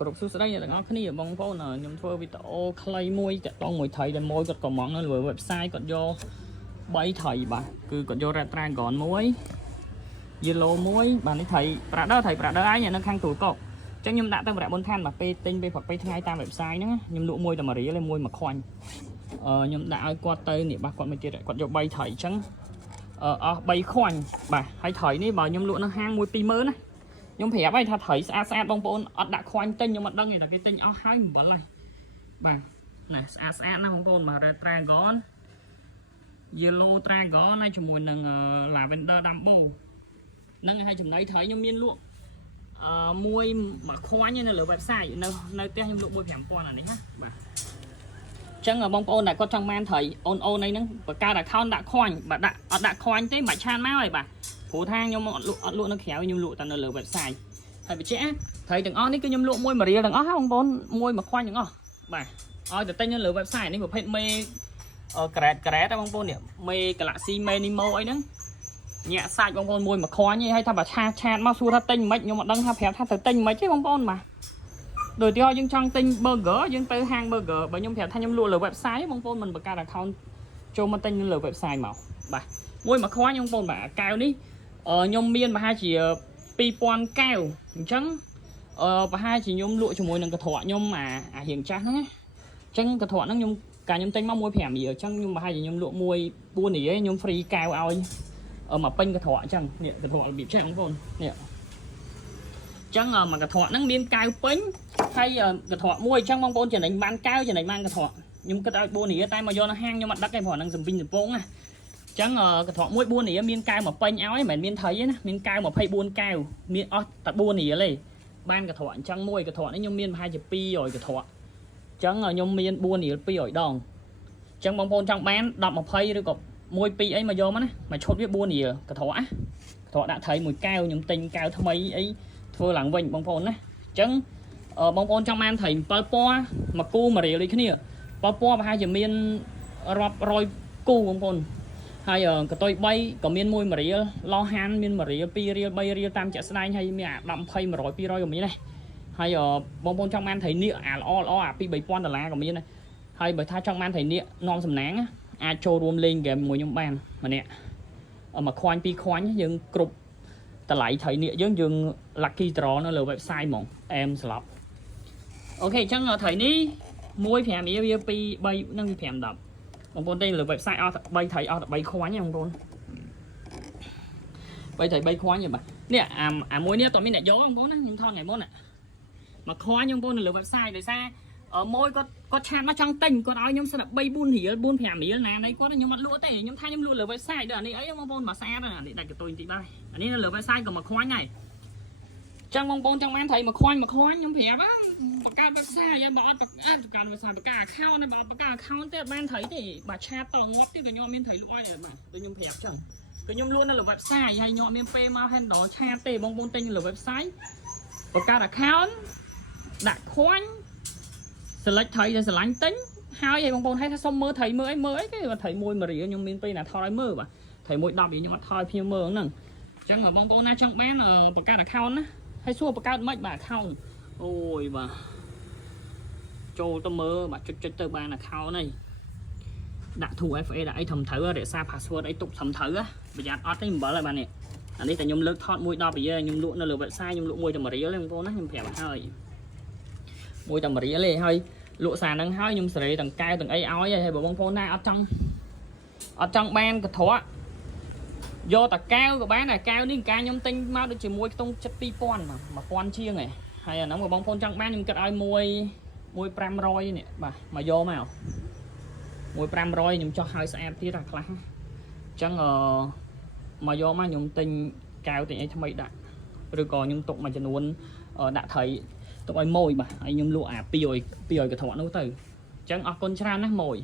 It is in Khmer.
គ្រប់សួស្តីអ្នកទាំងអស់គ្នាបងប្អូនខ្ញុំធ្វើវីដេអូខ្លីមួយតាក់ទងមួយថៃដែលមួយគាត់កំងនៅលើ website គាត់យក3ថៃបាទគឺគាត់យក Red Dragon មួយ Yellow មួយបាទនេះថៃ Prader ឯងនៅខាងទូកុកអញ្ចឹងខ្ញុំដាក់ទៅប្រាក់បុនឋានបាទពេលទិញពេលព្រឹកពេលថ្ងៃតាម website ហ្នឹងខ្ញុំលក់មួយតែមួយរៀលមួយមួយខ្វាញ់ខ្ញុំដាក់ឲ្យគាត់ទៅនេះបាទគាត់មកទៀតគាត់យក3ថៃអញ្ចឹងអស់3ខ្វាញ់បាទហើយថៃនេះបើខ្ញុំលក់នៅហាងមួយ 20000 ណាខ្ញុំប្រាប់ឲ្យថាត្រីស្អាតបងប្អូនអត់ដាក់ខ្វាញ់ទិញខ្ញុំអត់ដឹងទេតែគេទិញអស់ហើយអំបិលហើយបាទណាស្អាតណាបងប្អូនបាទ Red Dragon Yellow Dragon ហើយជាមួយនឹង Lavender Dumbo ហ្នឹងហើយចំណីត្រីខ្ញុំមានលក់មួយខ្វាញ់នៅលើ website នៅផ្ទះខ្ញុំលក់មួយ 5000 អានេះណាបាទអញ្ចឹងបងប្អូនដែលគាត់ចង់បានត្រីអូនអីហ្នឹងបង្កើត account ដាក់ខ្វាញ់បាទអត់ដាក់ខ្វាញ់ទេមិនឆានមកហើយបាទព្រោះថាខ្ញុំអត់លក់នៅក្រៅខ្ញុំលក់តែនៅលើ website ហើយបញ្ជាក់ត្រីទាំងអស់នេះគឺខ្ញុំលក់មួយរៀលទាំងអស់បងប្អូនមួយខ្វាញ់ទាំងអស់បាទឲ្យតែទិញនៅលើ website នេះប្រភេទមេក្រេតណាបងប្អូននេះមេ Galaxy Minimo អីហ្នឹងញាក់សាច់បងប្អូនមួយខ្វាញ់ហើយថាបើឆាតមកសួរថាទិញមិនខ្ញុំអត់ដឹងថាប្រាប់ថាទៅទិញមិនទេបងប្អូនបាទដូចទីយើងចង់ទិញ burger យើងទៅហាង burger បើខ្ញុំប្រាប់ថាខ្ញុំលក់លើ website បងប្អូនមិនបង្កើត account ចូលមកទិញលើ website មកបាទមួយខ្វាញ់បងប្អូនបាទកែវនេះខ្ញុំមានប្រហែលជា2000កែវអញ្ចឹងប្រហែលជាខ្ញុំលក់ជាមួយនឹងកន្ត្រកខ្ញុំអារៀងចាស់ហ្នឹងណាអញ្ចឹងកន្ត្រកហ្នឹងខ្ញុំកាលខ្ញុំទិញមកមួយ5រៀលអញ្ចឹងខ្ញុំប្រហែលជាខ្ញុំលក់មួយ4រៀលខ្ញុំ free កែវឲ្យមកពេញកន្ត្រកអញ្ចឹងនេះកន្ត្រករបៀបចាស់បងប្អូននេះអញ្ចឹងមកកន្ត្រកហ្នឹងមានកែវពេញហើយកន្ត្រកមួយអញ្ចឹងបងប្អូនចំណេញបានកែវចំណេញបានកន្ត្រកខ្ញុំគិតឲ្យ4រៀលតែមកយកនៅហាងខ្ញុំអត់ដឹកទេព្រោះហ្នឹងសំពីងសំពងណាចឹងកន្ត្រកមួយ4រៀលមានកែវមកពេញឲ្យមិនមែនមានត្រីទេណាមានកែវ24កែវមានអស់តែ4រៀលទេបានកន្ត្រកអញ្ចឹងមួយកន្ត្រកនេះខ្ញុំមានប្រហែលជា200កន្ត្រកអញ្ចឹងខ្ញុំមាន4រៀល200ដងអញ្ចឹងបងប្អូនចង់បាន10 20ឬក៏1 2អីមកយកមកណាមកឈុតវា4រៀលកន្ត្រកណាកន្ត្រកដាក់ត្រីមួយកែវខ្ញុំទិញកែវថ្មីអីធ្វើឡើងវិញបងប្អូនណាអញ្ចឹងបងប្អូនចង់បានត្រី7ពណ៌មកគូ1រៀលដូចគ្នាពណ៌ប្រហែលជាមានរាប់រយគូបងប្អូនហើយកតុយ3ក៏មាន1រៀលឡោហានមាន1រៀល2រៀល3រៀលតាមជាក់ស្ដែងហើយមានអា10 20 100 200ក៏មានដែរហើយបងប្អូនចង់បានត្រីនៀកអាល្អអា2 3000ដុល្លារក៏មានដែរហើយបើថាចង់បានត្រីនៀកនាំសំណាងអាចចូលរួមលេងហ្គេមមួយខ្ញុំបានម្នាក់មកខ្វាញ់2ខ្វាញ់យើងគ្រប់តម្លៃត្រីនៀកយើង lucky draw នៅលើ website ហ្មងអែមស្លាប់អូខេអញ្ចឹងត្រីនេះ1 5រៀលវា2 3នឹង5 10បងប្អូនទិញលើ website អស់3ត្រីអស់តែ3ខ្វាញ់ហ្នឹងបងប្អូន3ត្រី3ខ្វាញ់ទេបាទនេះអាមួយនេះអត់មានអ្នកយកបងប្អូនណាខ្ញុំថតថ្ងៃមុនមកខ្វាញ់បងប្អូននៅលើ website ដោយសារមួយគាត់ឆាតមកចង់ទិញគាត់ឲ្យខ្ញុំស្រាប់3 4រៀល4 5រៀលណានៃគាត់ខ្ញុំអត់លក់ទេខ្ញុំថាខ្ញុំលក់លើ website ដល់អានេះអីបងប្អូនមកស្អាតអានេះដាច់កតុយបន្តិចបាទអានេះនៅលើ website ក៏មកខ្វាញ់ដែរចឹងបងប្អូនចង់បានត្រីមកខ្វាញ់ខ្ញុំប្រាប់បង្កើត website យើងបើអត់បង្កើត website បង្កើត account ណាបើអត់បង្កើត account ទេអត់បានត្រីទេបាទឆាតតងាប់ទៀតក៏ខ្ញុំមានត្រីលក់ឲ្យដែរបាទដូចខ្ញុំប្រាប់ចឹងគឺខ្ញុំលក់នៅលើ website ហើយខ្ញុំអត់មានពេលមក handle ឆាតទេបងប្អូនទិញលើ website បង្កើត account ដាក់ខ្វាញ់ select ត្រីដែលស្រឡាញ់ទិញហើយបងប្អូនឲ្យថាសុំមើលត្រីមើលអីគេត្រីមួយ1រៀលខ្ញុំមានពេលណាថតឲ្យមើលបាទត្រីមួយ10រៀលខ្ញុំអត់ថតឲ្យភ្ញៀវមើលហ្នឹងអញ្ចឹងបងប្អូនណាចង់បានបង្កើត account ណាហើយសួរបង្កើតមិនបាទ account អូយបាទចូលទៅមើលបាទចុចទៅបាន account ហ្នឹងដាក់ 2FA ដាក់អីធំត្រូវរក្សា password អីទុកធំត្រូវប្រយ័ត្នអត់ទេអំបិលហើយបាទនេះអានេះតែខ្ញុំលើកថតមួយ10រៀលខ្ញុំលក់នៅលើ website ខ្ញុំលក់មួយតែ1រៀលទេបងប្អូនណាខ្ញុំប្រាប់ហើយមួយតែ1រៀលទេហើយលក់សារហ្នឹងហើយខ្ញុំសេរីទាំងកែវទាំងអីឲ្យហើយបើបងប្អូនណាអត់ចង់បានកន្ត្រកយកតែកែវក៏បានដែរកែវនេះកាខ្ញុំទិញមកដូចជាមួយខ្ទង់ចិត្ត 2000 ជាងឯងហើយអាហ្នឹងបើបងប្អូនចង់បានខ្ញុំគិតឲ្យ1 500នេះបាទមកយកមក1 500ខ្ញុំចោះឲ្យស្អាតទៀតខ្លះអញ្ចឹងមកយកមកខ្ញុំទិញកែវទិញអីថ្មីដាក់ឬក៏ខ្ញុំទុកមួយចំនួនដាក់ត្រីទុកឲ្យម៉ួយបាទហើយខ្ញុំលក់អា200កន្ត្រកនោះទៅអញ្ចឹងអរគុណច្រើនណាស់ម៉ួយ